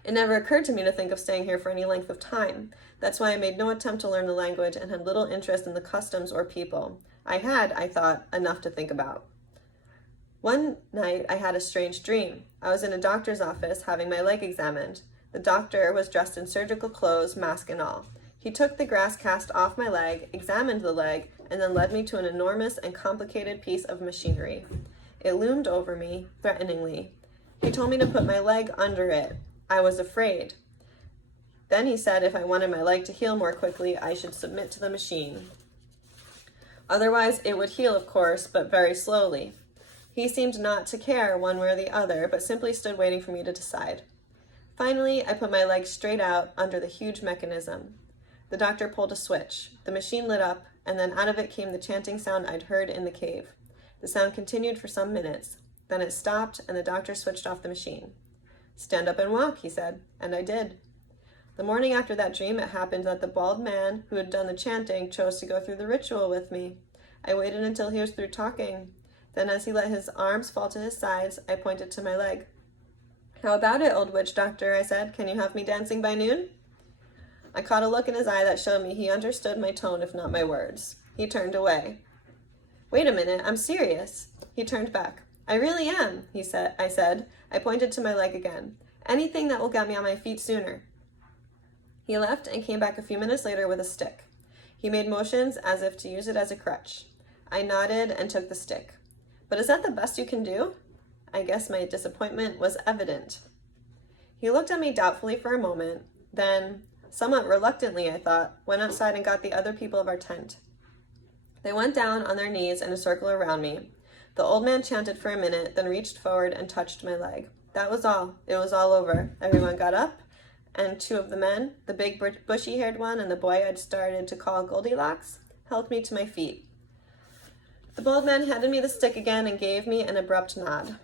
It never occurred to me to think of staying here for any length of time. That's why I made no attempt to learn the language and had little interest in the customs or people. I had, I thought, enough to think about. One night I had a strange dream. I was in a doctor's office having my leg examined. The doctor was dressed in surgical clothes, mask and all. He took the grass cast off my leg, examined the leg, and then led me to an enormous and complicated piece of machinery. It loomed over me, threateningly. He told me to put my leg under it. I was afraid. Then he said if I wanted my leg to heal more quickly, I should submit to the machine. Otherwise, it would heal, of course, but very slowly. He seemed not to care one way or the other, but simply stood waiting for me to decide. Finally, I put my leg straight out under the huge mechanism. The doctor pulled a switch. The machine lit up, and then out of it came the chanting sound I'd heard in the cave. The sound continued for some minutes. Then it stopped, and the doctor switched off the machine. "Stand up and walk," he said, and I did. The morning after that dream, it happened that the bald man who had done the chanting chose to go through the ritual with me. I waited until he was through talking. Then, as he let his arms fall to his sides, I pointed to my leg. "How about it, old witch doctor?" I said. "Can you have me dancing by noon?" I caught a look in his eye that showed me he understood my tone, if not my words. He turned away. "Wait a minute, I'm serious." He turned back. "I really am," I said. I pointed to my leg again. "Anything that will get me on my feet sooner." He left and came back a few minutes later with a stick. He made motions as if to use it as a crutch. I nodded and took the stick. "But is that the best you can do?" I guess my disappointment was evident. He looked at me doubtfully for a moment, then, somewhat reluctantly, I thought, went outside and got the other people of our tent. They went down on their knees in a circle around me. The old man chanted for a minute, then reached forward and touched my leg. That was all. It was all over. Everyone got up, and two of the men, the big bushy-haired one and the boy I'd started to call Goldilocks, helped me to my feet. The bald man handed me the stick again and gave me an abrupt nod.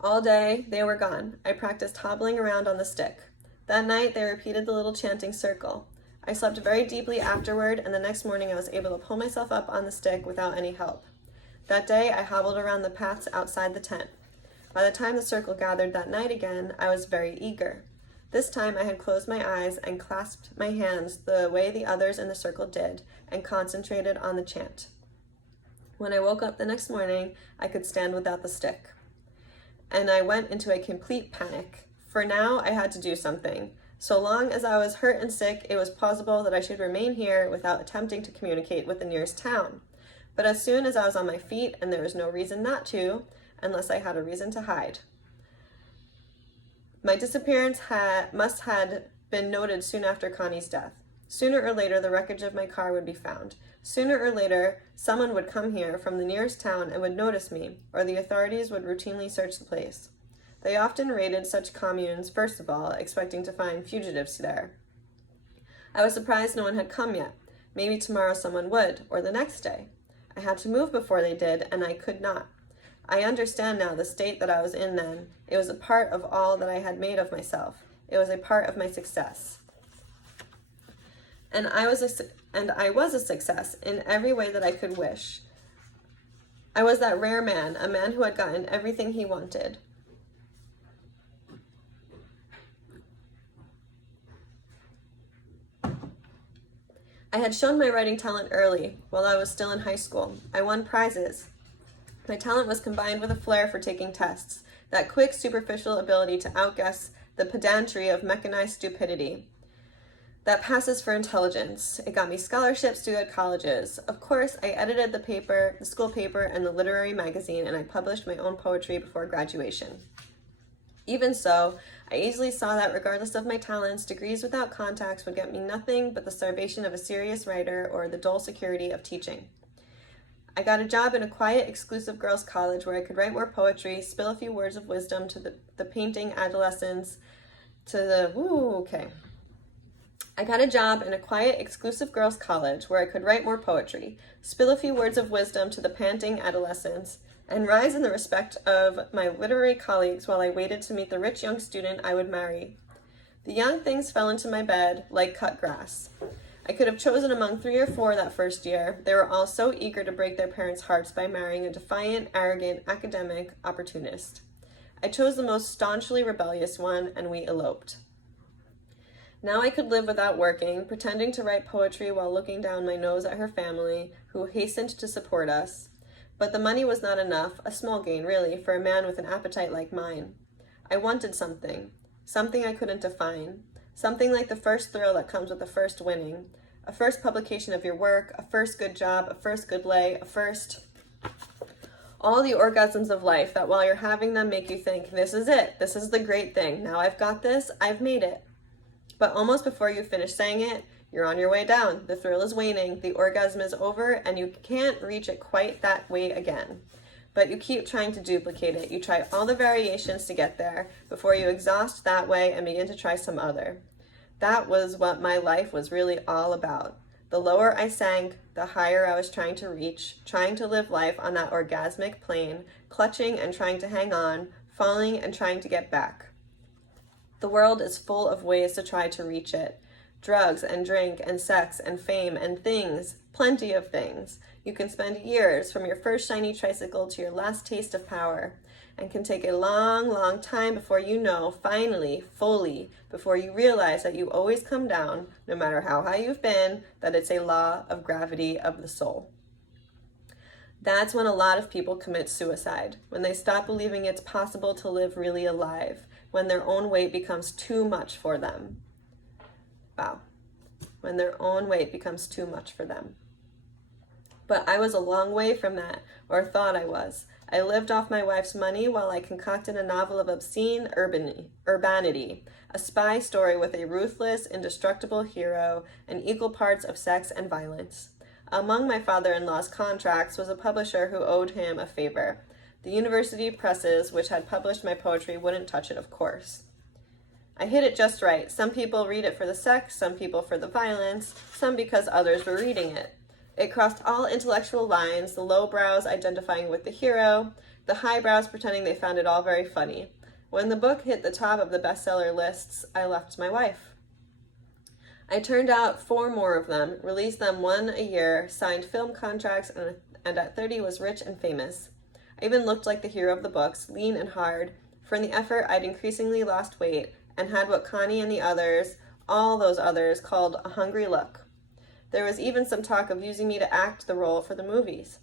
All day, they were gone. I practiced hobbling around on the stick. That night, they repeated the little chanting circle. I slept very deeply afterward, and the next morning I was able to pull myself up on the stick without any help. That day, I hobbled around the paths outside the tent. By the time the circle gathered that night again, I was very eager. This time, I had closed my eyes and clasped my hands the way the others in the circle did, and concentrated on the chant. When I woke up the next morning, I could stand without the stick. And I went into a complete panic. For now, I had to do something. So long as I was hurt and sick, it was plausible that I should remain here without attempting to communicate with the nearest town. But as soon as I was on my feet, and there was no reason not to, unless I had a reason to hide. My disappearance must had been noted soon after Connie's death. Sooner or later, the wreckage of my car would be found. Sooner or later, someone would come here from the nearest town and would notice me, or the authorities would routinely search the place. They often raided such communes, first of all, expecting to find fugitives there. I was surprised no one had come yet. Maybe tomorrow someone would, or the next day. I had to move before they did, and I could not. I understand now the state that I was in then. It was a part of all that I had made of myself. It was a part of my success. And I was a success in every way that I could wish. I was that rare man, a man who had gotten everything he wanted. I had shown my writing talent early, while I was still in high school. I won prizes. My talent was combined with a flair for taking tests, that quick, superficial ability to outguess the pedantry of mechanized stupidity that passes for intelligence. It got me scholarships to good colleges. Of course, I edited the paper, the school paper, and the literary magazine, and I published my own poetry before graduation. Even so, I easily saw that regardless of my talents, degrees without contacts would get me nothing but the starvation of a serious writer or the dull security of teaching. I got a job in a quiet, exclusive girls' college where I could write more poetry, spill a few words of wisdom to the painting adolescents, I got a job in a quiet, exclusive girls' college where I could write more poetry, spill a few words of wisdom to the panting adolescents, and rise in the respect of my literary colleagues while I waited to meet the rich young student I would marry. The young things fell into my bed like cut grass. I could have chosen among 3 or 4 that first year. They were all so eager to break their parents' hearts by marrying a defiant, arrogant, academic opportunist. I chose the most staunchly rebellious one, and we eloped. Now I could live without working, pretending to write poetry while looking down my nose at her family, who hastened to support us. But the money was not enough, a small gain, really, for a man with an appetite like mine. I wanted something I couldn't define, something like the first thrill that comes with the first winning, a first publication of your work, a first good job, a first good lay, All the orgasms of life that while you're having them make you think, this is it, this is the great thing, now I've got this, I've made it. But almost before you finish saying it, you're on your way down. The thrill is waning, the orgasm is over, and you can't reach it quite that way again. But you keep trying to duplicate it. You try all the variations to get there before you exhaust that way and begin to try some other. That was what my life was really all about. The lower I sank, the higher I was trying to reach, trying to live life on that orgasmic plane, clutching and trying to hang on, falling and trying to get back. The world is full of ways to try to reach it. Drugs and drink and sex and fame and things, plenty of things. You can spend years from your first shiny tricycle to your last taste of power, and can take a long, long time before you know, finally, fully, before you realize that you always come down, no matter how high you've been, that it's a law of gravity of the soul. That's when a lot of people commit suicide, when they stop believing it's possible to live really alive, when their own weight becomes too much for them. Wow. When their own weight becomes too much for them. But I was a long way from that, or thought I was. I lived off my wife's money while I concocted a novel of obscene urbanity, a spy story with a ruthless, indestructible hero, and equal parts of sex and violence. Among my father-in-law's contracts was a publisher who owed him a favor. The university presses, which had published my poetry, wouldn't touch it, of course. I hit it just right. Some people read it for the sex, some people for the violence, some because others were reading it. It crossed all intellectual lines, the lowbrows identifying with the hero, the highbrows pretending they found it all very funny. When the book hit the top of the bestseller lists, I left my wife. I turned out 4 more of them, released them 1 a year, signed film contracts, and at 30 was rich and famous. I even looked like the hero of the books, lean and hard, for in the effort I'd increasingly lost weight and had what Connie and the others, all those others, called a hungry look. There was even some talk of using me to act the role for the movies.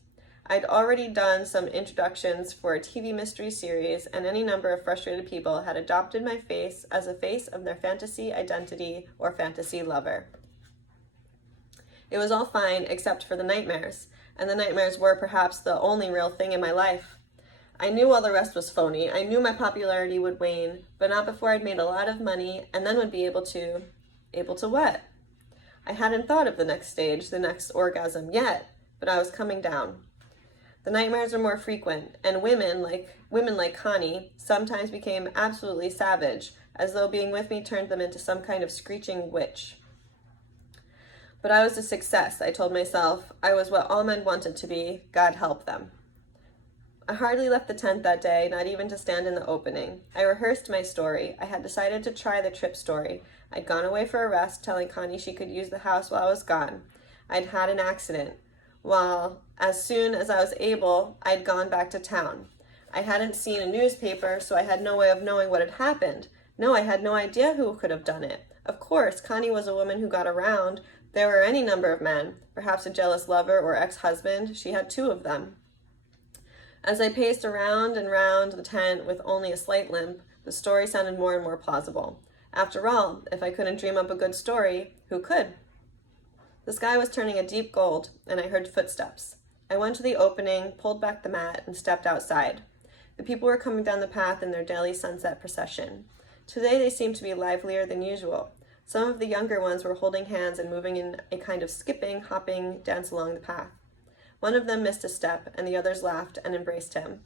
I'd already done some introductions for a TV mystery series, and any number of frustrated people had adopted my face as a face of their fantasy identity or fantasy lover. It was all fine except for the nightmares, and the nightmares were perhaps the only real thing in my life. I knew all the rest was phony. I knew my popularity would wane, but not before I'd made a lot of money, and then would be able to what? I hadn't thought of the next stage, the next orgasm yet, but I was coming down. The nightmares were more frequent, and women like Connie sometimes became absolutely savage, as though being with me turned them into some kind of screeching witch. But I was a success, I told myself. I was what all men wanted to be. God help them. I hardly left the tent that day, not even to stand in the opening. I rehearsed my story. I had decided to try the trip story. I'd gone away for a rest, telling Connie she could use the house while I was gone. I'd had an accident. Well, as soon as I was able, I'd gone back to town. I hadn't seen a newspaper, so I had no way of knowing what had happened. No, I had no idea who could have done it. Of course, Connie was a woman who got around. There were any number of men, perhaps a jealous lover or ex-husband. She had 2 of them. As I paced around and round the tent with only a slight limp, the story sounded more and more plausible. After all, if I couldn't dream up a good story, who could? The sky was turning a deep gold, and I heard footsteps. I went to the opening, pulled back the mat, and stepped outside. The people were coming down the path in their daily sunset procession. Today they seemed to be livelier than usual. Some of the younger ones were holding hands and moving in a kind of skipping, hopping dance along the path. One of them missed a step, and the others laughed and embraced him.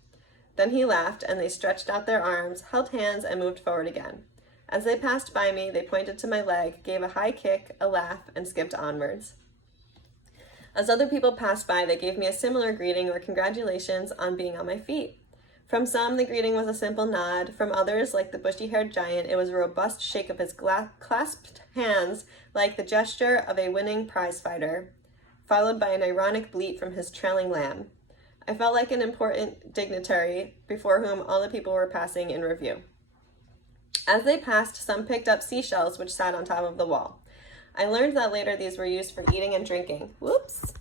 Then he laughed, and they stretched out their arms, held hands, and moved forward again. As they passed by me, they pointed to my leg, gave a high kick, a laugh, and skipped onwards. As other people passed by, they gave me a similar greeting or congratulations on being on my feet. From some, the greeting was a simple nod. From others, like the bushy-haired giant, it was a robust shake of his clasped hands, like the gesture of a winning prize fighter, followed by an ironic bleat from his trailing lamb. I felt like an important dignitary before whom all the people were passing in review. As they passed, some picked up seashells which sat on top of the wall. I learned that later these were used for eating and drinking. Whoops!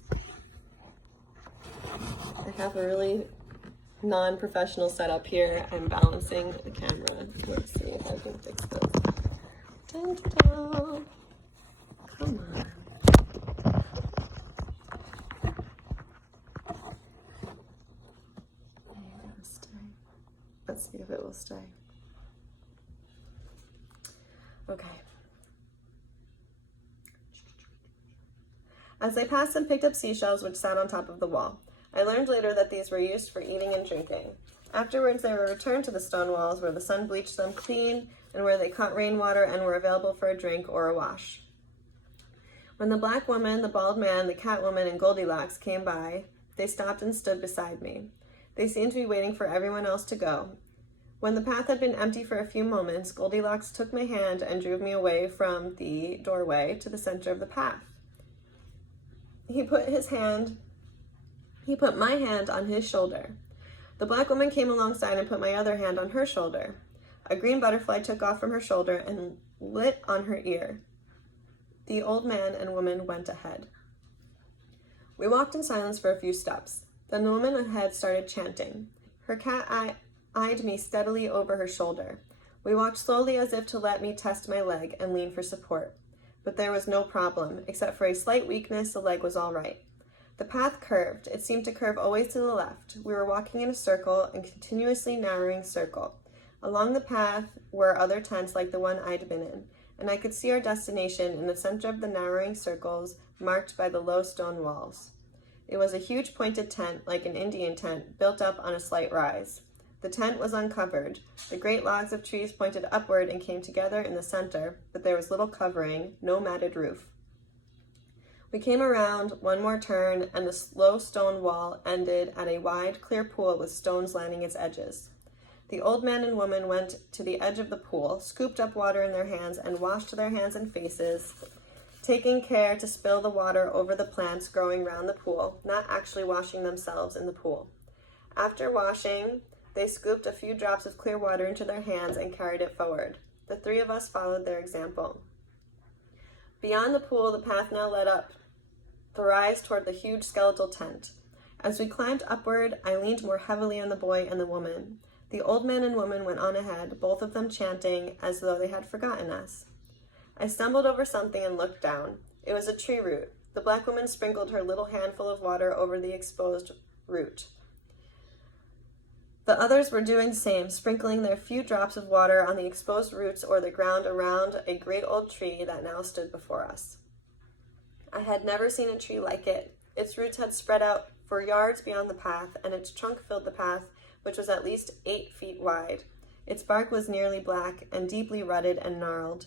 I have a really non-professional setup here. I'm balancing the camera. Let's see if I can fix this. Dun, dun, dun. Come on. Let's see if it will stay. Okay. As I passed and picked up seashells which sat on top of the wall, I learned later that these were used for eating and drinking. Afterwards, they were returned to the stone walls where the sun bleached them clean and where they caught rainwater and were available for a drink or a wash. When the black woman, the bald man, the cat woman, and Goldilocks came by, they stopped and stood beside me. They seemed to be waiting for everyone else to go. When the path had been empty for a few moments, Goldilocks took my hand and drew me away from the doorway to the center of the path. He put my hand on his shoulder. The black woman came alongside and put my other hand on her shoulder. A green butterfly took off from her shoulder and lit on her ear. The old man and woman went ahead. We walked in silence for a few steps. Then the woman ahead started chanting. Her cat eyed me steadily over her shoulder. We walked slowly as if to let me test my leg and lean for support. But there was no problem. Except for a slight weakness, the leg was all right. The path curved. It seemed to curve always to the left. We were walking in a circle, a continuously narrowing circle. Along the path were other tents like the one I'd been in, and I could see our destination in the center of the narrowing circles marked by the low stone walls. It was a huge pointed tent, like an Indian tent, built up on a slight rise. The tent was uncovered. The great logs of trees pointed upward and came together in the center, but there was little covering, no matted roof. We came around one more turn, and the low stone wall ended at a wide, clear pool with stones lining its edges. The old man and woman went to the edge of the pool, scooped up water in their hands, and washed their hands and faces, taking care to spill the water over the plants growing round the pool, not actually washing themselves in the pool. After washing, they scooped a few drops of clear water into their hands and carried it forward. The three of us followed their example. Beyond the pool, the path now led up the rise toward the huge skeletal tent. As we climbed upward, I leaned more heavily on the boy and the woman. The old man and woman went on ahead, both of them chanting as though they had forgotten us. I stumbled over something and looked down. It was a tree root. The black woman sprinkled her little handful of water over the exposed root. The others were doing the same, sprinkling their few drops of water on the exposed roots or the ground around a great old tree that now stood before us. I had never seen a tree like it. Its roots had spread out for yards beyond the path, and its trunk filled the path, which was at least 8 feet wide. Its bark was nearly black and deeply rutted and gnarled.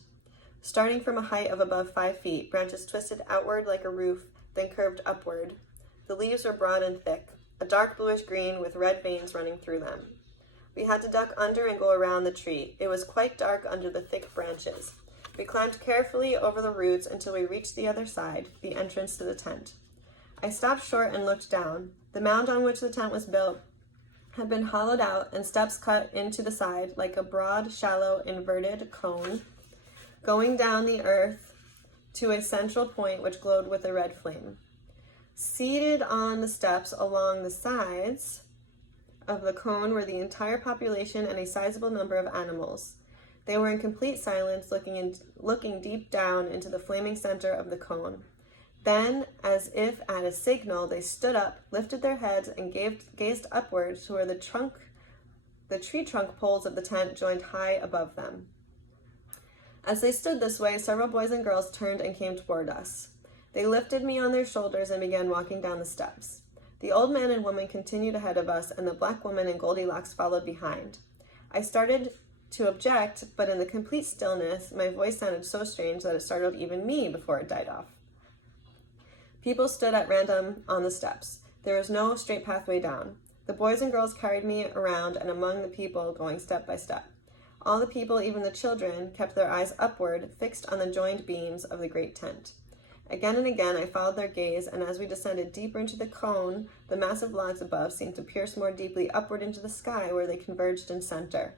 Starting from a height of above 5 feet, branches twisted outward like a roof, then curved upward. The leaves were broad and thick, a dark bluish green with red veins running through them. We had to duck under and go around the tree. It was quite dark under the thick branches. We climbed carefully over the roots until we reached the other side, the entrance to the tent. I stopped short and looked down. The mound on which the tent was built had been hollowed out and steps cut into the side like a broad, shallow, inverted cone, going down the earth to a central point which glowed with a red flame. Seated on the steps along the sides of the cone were the entire population and a sizable number of animals. They were in complete silence, looking deep down into the flaming center of the cone. Then, as if at a signal, they stood up, lifted their heads, and gazed upwards to where the tree trunk poles of the tent joined high above them. As they stood this way, several boys and girls turned and came toward us. They lifted me on their shoulders and began walking down the steps. The old man and woman continued ahead of us, and the black woman and Goldilocks followed behind. I started to object, but in the complete stillness, my voice sounded so strange that it startled even me before it died off. People stood at random on the steps. There was no straight pathway down. The boys and girls carried me around and among the people, going step by step. All the people, even the children, kept their eyes upward, fixed on the joined beams of the great tent. Again and again I followed their gaze, and as we descended deeper into the cone, the massive logs above seemed to pierce more deeply upward into the sky where they converged in center.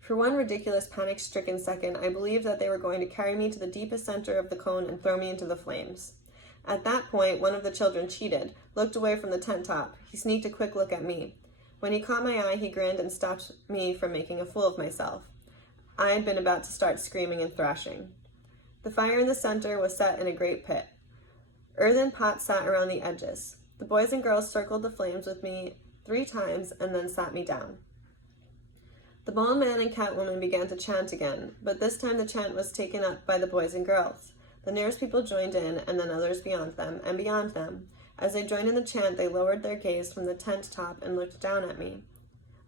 For one ridiculous, panic-stricken second, I believed that they were going to carry me to the deepest center of the cone and throw me into the flames. At that point, one of the children cheated, looked away from the tent top. He sneaked a quick look at me. When he caught my eye, he grinned and stopped me from making a fool of myself. I had been about to start screaming and thrashing. The fire in the center was set in a great pit. Earthen pots sat around the edges. The boys and girls circled the flames with me 3 times and then sat me down. The bald man and Catwoman began to chant again, but this time the chant was taken up by the boys and girls. The nearest people joined in, and then others beyond them, and beyond them. As they joined in the chant, they lowered their gaze from the tent top and looked down at me.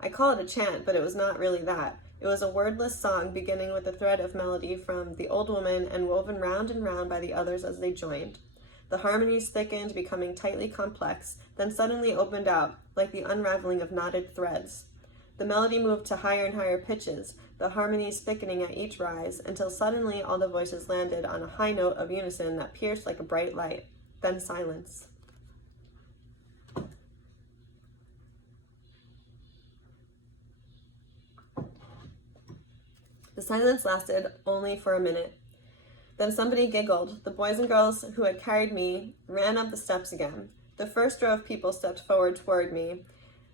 I call it a chant, but it was not really that. It was a wordless song beginning with a thread of melody from the old woman and woven round and round by the others as they joined. The harmonies thickened, becoming tightly complex, then suddenly opened out, like the unraveling of knotted threads. The melody moved to higher and higher pitches, the harmonies thickening at each rise, until suddenly all the voices landed on a high note of unison that pierced like a bright light. Then silence. The silence lasted only for a minute. Then somebody giggled. The boys and girls who had carried me ran up the steps again. The first row of people stepped forward toward me,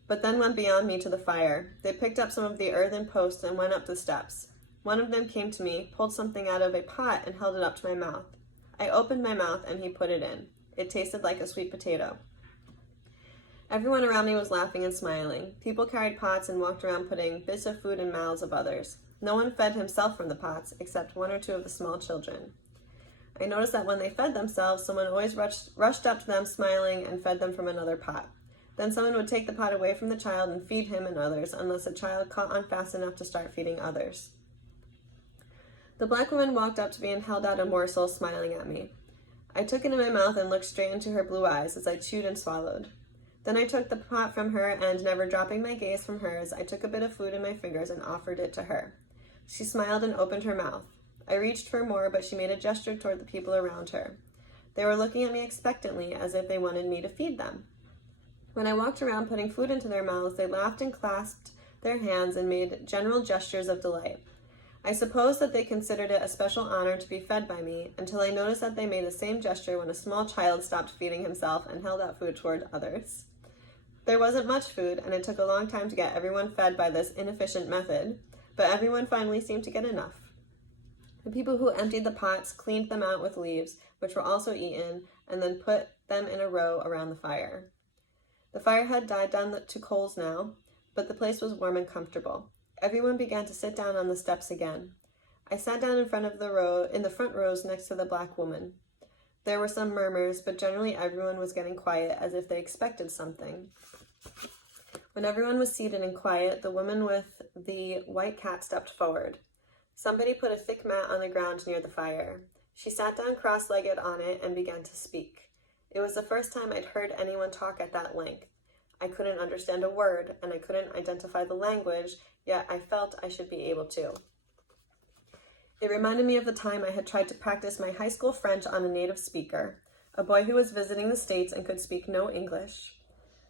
but then went beyond me to the fire. They picked up some of the earthen posts and went up the steps. One of them came to me, pulled something out of a pot, and held it up to my mouth. I opened my mouth, and he put it in. It tasted like a sweet potato. Everyone around me was laughing and smiling. People carried pots and walked around putting bits of food in mouths of others. No one fed himself from the pots, except one or two of the small children. I noticed that when they fed themselves, someone always rushed up to them smiling and fed them from another pot. Then someone would take the pot away from the child and feed him and others, unless the child caught on fast enough to start feeding others. The black woman walked up to me and held out a morsel, smiling at me. I took it in my mouth and looked straight into her blue eyes as I chewed and swallowed. Then I took the pot from her and, never dropping my gaze from hers, I took a bit of food in my fingers and offered it to her. She smiled and opened her mouth. I reached for more, but she made a gesture toward the people around her. They were looking at me expectantly, as if they wanted me to feed them. When I walked around putting food into their mouths, they laughed and clasped their hands and made general gestures of delight. I suppose that they considered it a special honor to be fed by me, until I noticed that they made the same gesture when a small child stopped feeding himself and held out food toward others. There wasn't much food, and it took a long time to get everyone fed by this inefficient method, but everyone finally seemed to get enough. The people who emptied the pots cleaned them out with leaves, which were also eaten, and then put them in a row around the fire. The fire had died down to coals now, but the place was warm and comfortable. Everyone began to sit down on the steps again. I sat down in the front rows next to the black woman. There were some murmurs, but generally everyone was getting quiet, as if they expected something. When everyone was seated and quiet, the woman with the white cat stepped forward. Somebody put a thick mat on the ground near the fire. She sat down cross-legged on it and began to speak. It was the first time I'd heard anyone talk at that length. I couldn't understand a word, and I couldn't identify the language, yet I felt I should be able to. It reminded me of the time I had tried to practice my high school French on a native speaker, a boy who was visiting the States and could speak no English.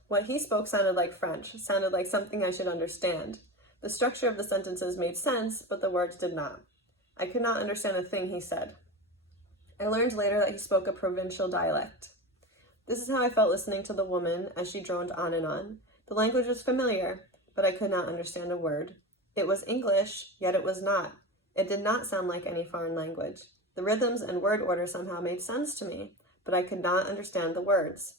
What he spoke sounded like French, sounded like something I should understand. The structure of the sentences made sense, but the words did not. I could not understand a thing he said. I learned later that he spoke a provincial dialect. This is how I felt listening to the woman as she droned on and on. The language was familiar, but I could not understand a word. It was English, yet it was not. It did not sound like any foreign language. The rhythms and word order somehow made sense to me, but I could not understand the words.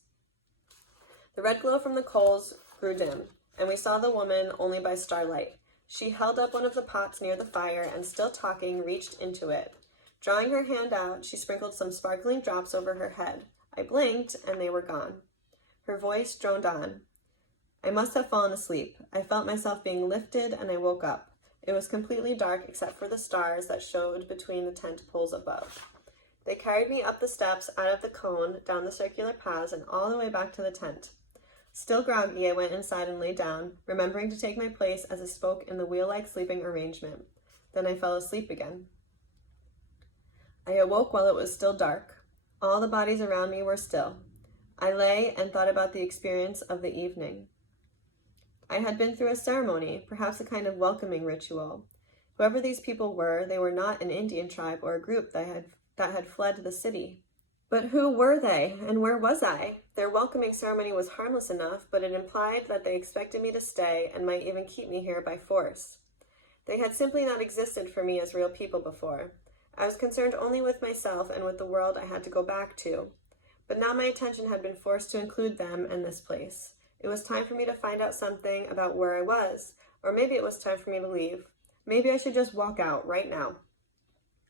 The red glow from the coals grew dim, and we saw the woman only by starlight. She held up one of the pots near the fire and, still talking, reached into it. Drawing her hand out, she sprinkled some sparkling drops over her head. I blinked, and they were gone. Her voice droned on. I must have fallen asleep. I felt myself being lifted, and I woke up. It was completely dark except for the stars that showed between the tent poles above. They carried me up the steps, out of the cone, down the circular paths, and all the way back to the tent. Still groggy, I went inside and lay down, remembering to take my place as I spoke in the wheel-like sleeping arrangement. Then I fell asleep again. I awoke while it was still dark. All the bodies around me were still. I lay and thought about the experience of the evening. I had been through a ceremony, perhaps a kind of welcoming ritual. Whoever these people were, they were not an Indian tribe or a group that had fled the city. But who were they, and where was I? Their welcoming ceremony was harmless enough, but it implied that they expected me to stay and might even keep me here by force. They had simply not existed for me as real people before. I was concerned only with myself and with the world I had to go back to. But now my attention had been forced to include them and this place. It was time for me to find out something about where I was. Or maybe it was time for me to leave. Maybe I should just walk out right now.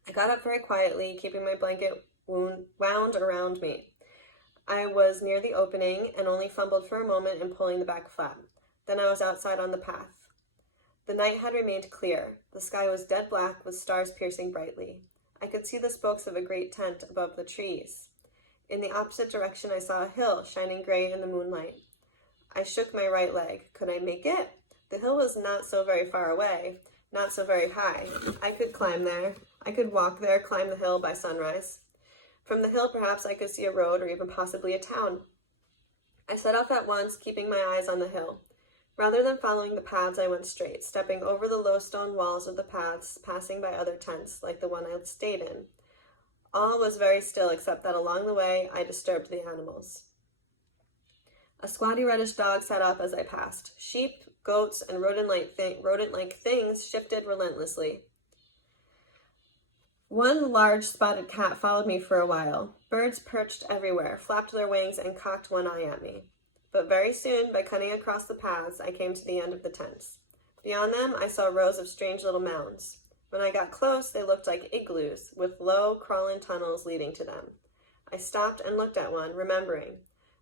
I got up very quietly, keeping my blanket wound around me. I was near the opening and only fumbled for a moment in pulling the back flap. Then I was outside on the path. The night had remained clear. The sky was dead black with stars piercing brightly. I could see the spokes of a great tent above the trees. In the opposite direction I saw a hill shining gray in the moonlight. I shook my right leg. Could I make it? The hill was not so very far away, not so very high. I could climb there. I could walk there, climb the hill by sunrise. From the hill, perhaps I could see a road or even possibly a town. I set off at once, keeping my eyes on the hill. Rather than following the paths, I went straight, stepping over the low stone walls of the paths, passing by other tents, like the one I stayed in. All was very still, except that along the way, I disturbed the animals. A squatty reddish dog sat up as I passed. Sheep, goats, and rodent-like things shifted relentlessly. One large spotted cat followed me for a while. Birds perched everywhere, flapped their wings, and cocked one eye at me. But very soon, by cutting across the paths, I came to the end of the tents. Beyond them, I saw rows of strange little mounds. When I got close, they looked like igloos, with low, crawl-in tunnels leading to them. I stopped and looked at one, remembering.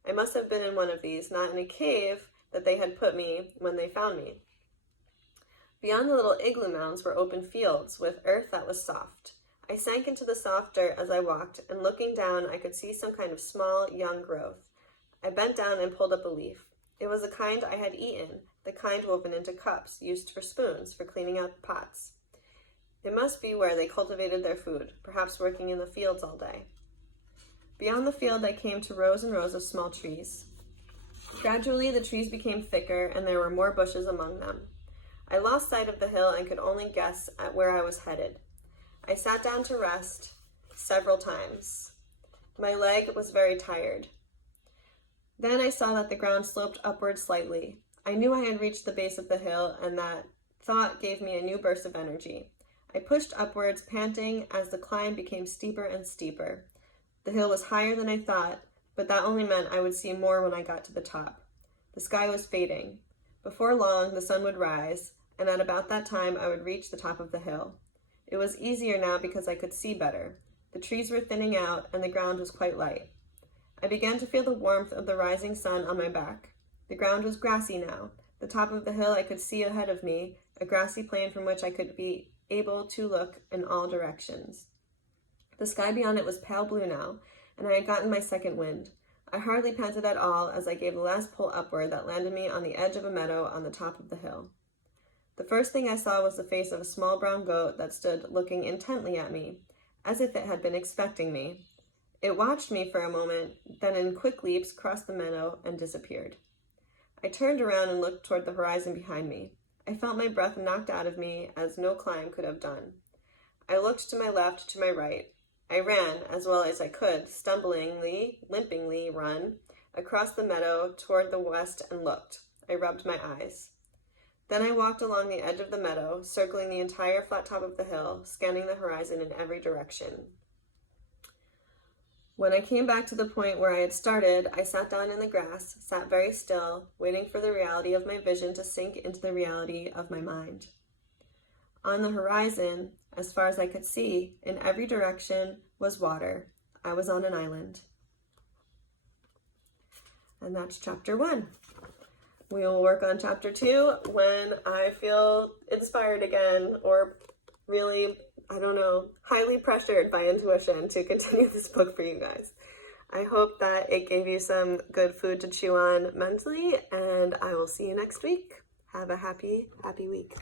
I must have been in one of these, not in a cave that they had put me when they found me. Beyond the little igloo mounds were open fields, with earth that was soft. I sank into the soft dirt as I walked, and looking down, I could see some kind of small, young growth. I bent down and pulled up a leaf. It was the kind I had eaten, the kind woven into cups, used for spoons, for cleaning out pots. It must be where they cultivated their food, perhaps working in the fields all day. Beyond the field, I came to rows and rows of small trees. Gradually, the trees became thicker, and there were more bushes among them. I lost sight of the hill and could only guess at where I was headed. I sat down to rest several times. My leg was very tired. Then I saw that the ground sloped upward slightly. I knew I had reached the base of the hill, and that thought gave me a new burst of energy. I pushed upwards, panting as the climb became steeper and steeper. The hill was higher than I thought, but that only meant I would see more when I got to the top. The sky was fading. Before long, the sun would rise, and at about that time I would reach the top of the hill. It was easier now because I could see better. The trees were thinning out, and the ground was quite light. I began to feel the warmth of the rising sun on my back. The ground was grassy now. The top of the hill I could see ahead of me, a grassy plain from which I could be able to look in all directions. The sky beyond it was pale blue now, and I had gotten my second wind. I hardly panted at all as I gave the last pull upward that landed me on the edge of a meadow on the top of the hill. The first thing I saw was the face of a small brown goat that stood looking intently at me, as if it had been expecting me. It watched me for a moment, then in quick leaps crossed the meadow and disappeared. I turned around and looked toward the horizon behind me. I felt my breath knocked out of me as no climb could have done. I looked to my left, to my right. I ran, as well as I could, limpingly run, across the meadow toward the west and looked. I rubbed my eyes. Then I walked along the edge of the meadow, circling the entire flat top of the hill, scanning the horizon in every direction. When I came back to the point where I had started, I sat down in the grass, sat very still, waiting for the reality of my vision to sink into the reality of my mind. On the horizon, as far as I could see, in every direction, was water. I was on an island. And that's chapter 1. We will work on chapter 2 when I feel inspired again, or really, highly pressured by intuition to continue this book for you guys. I hope that it gave you some good food to chew on mentally, and I will see you next week. Have a happy week.